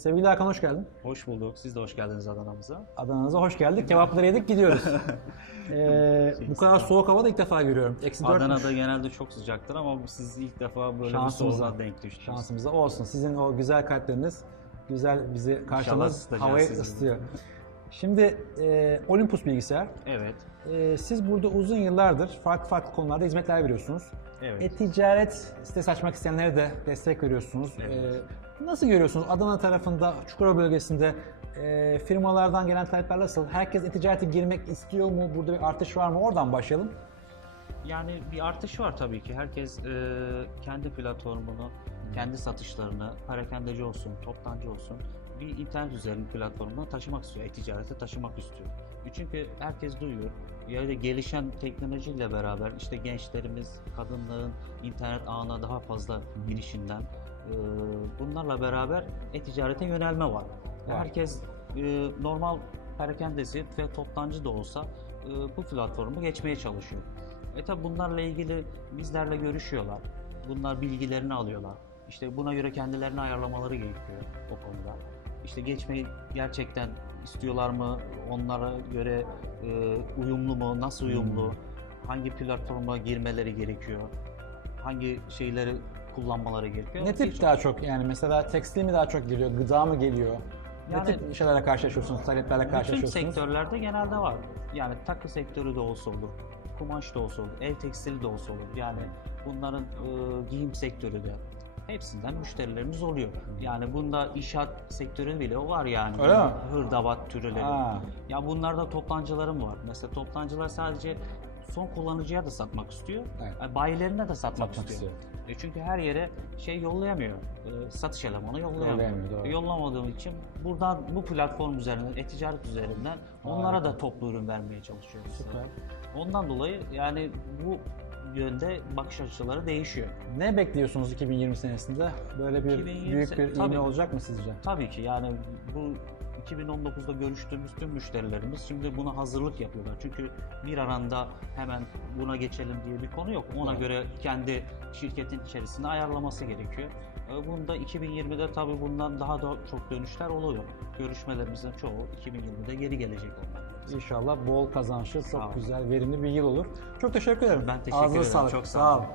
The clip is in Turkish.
Sevgili Hakan hoş geldin. Hoş bulduk. Siz de hoş geldiniz Adana'mıza. Adana'za hoş geldik. Kebapları yedik gidiyoruz. Ee, bu kadar soğuk havada ilk defa görüyorum. Eksi. Adana'da genelde çok sıcaktır ama siz ilk defa böyle Şansımıza. bir soğuğa denk düştünüz. Şansımıza olsun. Sizin o güzel kalpleriniz güzel bizi karşıladınız. Havayı sizi. ısıtıyor. Şimdi e, Olympus Bilgisayar. Evet. e, siz burada uzun yıllardır farklı farklı konularda hizmetler veriyorsunuz. Evet. E-ticaret sitesi açmak isteyenlere de destek veriyorsunuz. Evet. E, nasıl görüyorsunuz Adana tarafında, Çukurova bölgesinde e, firmalardan gelen talepler nasıl? Herkes e-ticarete girmek istiyor mu? Burada bir artış var mı? Oradan başlayalım. Yani bir artış var tabii ki. Herkes e, kendi platformunu, kendi satışlarını, parakendeci olsun, toptancı olsun bir internet üzerinde platformuna taşımak istiyor, e-ticarete taşımak istiyor. E Çünkü herkes duyuyor. Yani gelişen teknolojiyle beraber işte gençlerimiz, kadınlığın internet ağına daha fazla girişinden e, bunlarla beraber e-ticarete yönelme var. Var. Herkes e, normal perakendesi ve toptancı da olsa e, bu platformu geçmeye çalışıyor. E tabi bunlarla ilgili bizlerle görüşüyorlar. Bunlar bilgilerini alıyorlar. İşte buna göre kendilerini ayarlamaları gerekiyor o konuda. İşte geçmeyi gerçekten istiyorlar mı? Onlara göre e, uyumlu mu? Nasıl uyumlu? Hangi platforma girmeleri gerekiyor? Hangi şeyleri kullanmaları gerekiyor? Ne tip Birçok- daha çok yani mesela tekstil mi daha çok geliyor, gıda mı geliyor? Yani- ne tip şeylerle karşılaşıyorsunuz, taleplerle Bütün karşılaşıyorsunuz? sektörlerde genelde var. Yani takı sektörü de olsa olur, kumaş da olsa olur, ev tekstili de olsa olur. Yani bunların e, giyim sektörü de hepsinden müşterilerimiz oluyor. Yani bunda inşaat sektörü bile var yani. Öyle mi? Hırdavat türleri. Ha. Ya bunlarda toptancılarım var. Mesela toptancılar sadece son kullanıcıya da satmak istiyor. Evet. Yani bayilerine de satmak, Satmak istiyor. E çünkü her yere şey yollayamıyor. E, satış elemanı yollayamıyor. Yollayamıyor, doğru. Yollamadığım için buradan bu platform üzerinden, e-ticaret üzerinden onlara Harika. da toplu ürün vermeye çalışıyoruz. Süper. Ondan dolayı yani bu yönde bakış açıları değişiyor. Ne bekliyorsunuz 2020 senesinde? Böyle bir 2020 büyük bir tabii. ivme olacak mı sizce? Tabii ki yani bu 2019'da görüştüğümüz tüm müşterilerimiz şimdi buna hazırlık yapıyorlar. Çünkü bir aranda hemen buna geçelim diye bir konu yok. Ona Evet. göre kendi şirketin içerisinde ayarlaması gerekiyor. E, Bunda 2020'de tabii bundan daha da çok dönüşler oluyor. Görüşmelerimizin çoğu 2020'de geri gelecek onlar. İnşallah bol kazançlı, Sağ çok güzel, verimli bir yıl olur. Çok teşekkür ederim. Ben teşekkür Ağzınıza ederim. Sağlık. Çok sağ Sağ olun. olun.